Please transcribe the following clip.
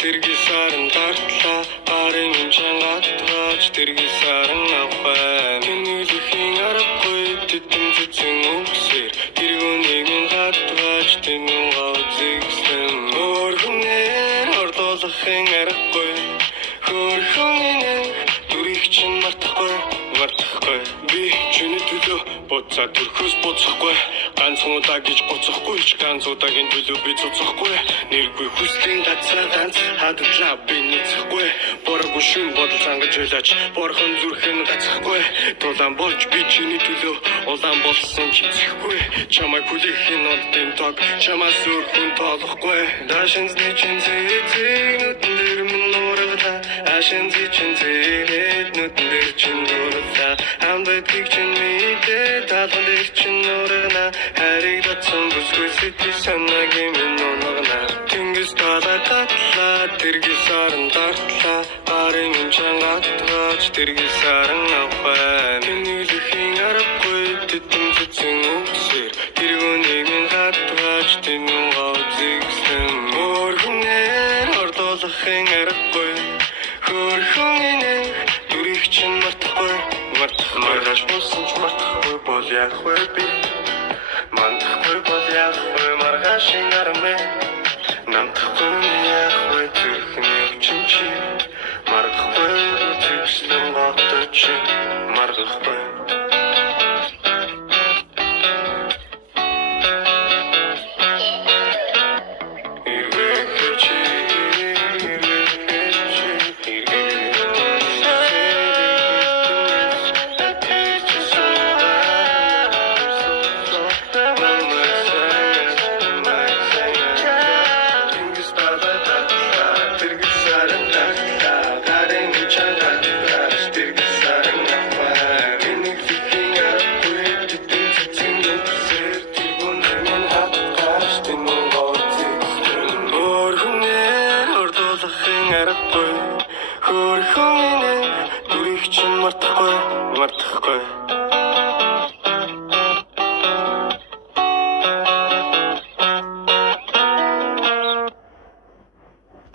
тэрги саран дартлаа гарын чангаатгаач тэрги саран авах тэнүүлэхийн аргагүй тэтгэн зүцэн үгсээр тэргүүнийг минь хатгаач тэмэн гавзэгсэн мөрхнээр ордолохын аргагүй хөрхөн дүрийг чинь мартахгүй би чиний төлөө боцоо төрхөөс боцохгүй ганцхан удаа гэж гоцохгүй ч ганц удаагийн төлөө би цоцохгүй нэргүй хүслийн гацаа ганц хадглаа би нэцэхгүй боргүй шин бодол сангаж хөлөөч борхон зүрхэн гацхгүй тулаан болж би чиний төлөө улаан болсон чицэхгүй чамайг хүлээхийн одын тог чамаас өөр хүн тоолохгүй даашин чин зэцэнүүд нэр минь нуурга ашин чин зэрэд нүд нэр чин нуурга амбайг чин мэдээ талхан дээр чин нуурга хариг татсан бүсгүй сэтгэл санаагийн минь нуурга тэнгис талагатлаа тэрги саран дартлаа гарын чангаатгаач тэрги саран авах тэнүүлэхийн аргагүй тэтгэн зүцэн үгсээр тэргүүнийг минь хатгаач тэмэн гавзэгсэн мөрхнээр ордолохын аргагүй хөрхөн дүрийг чинь мартахгүй маргаж болсон ч мартахгүй бол яг вэ би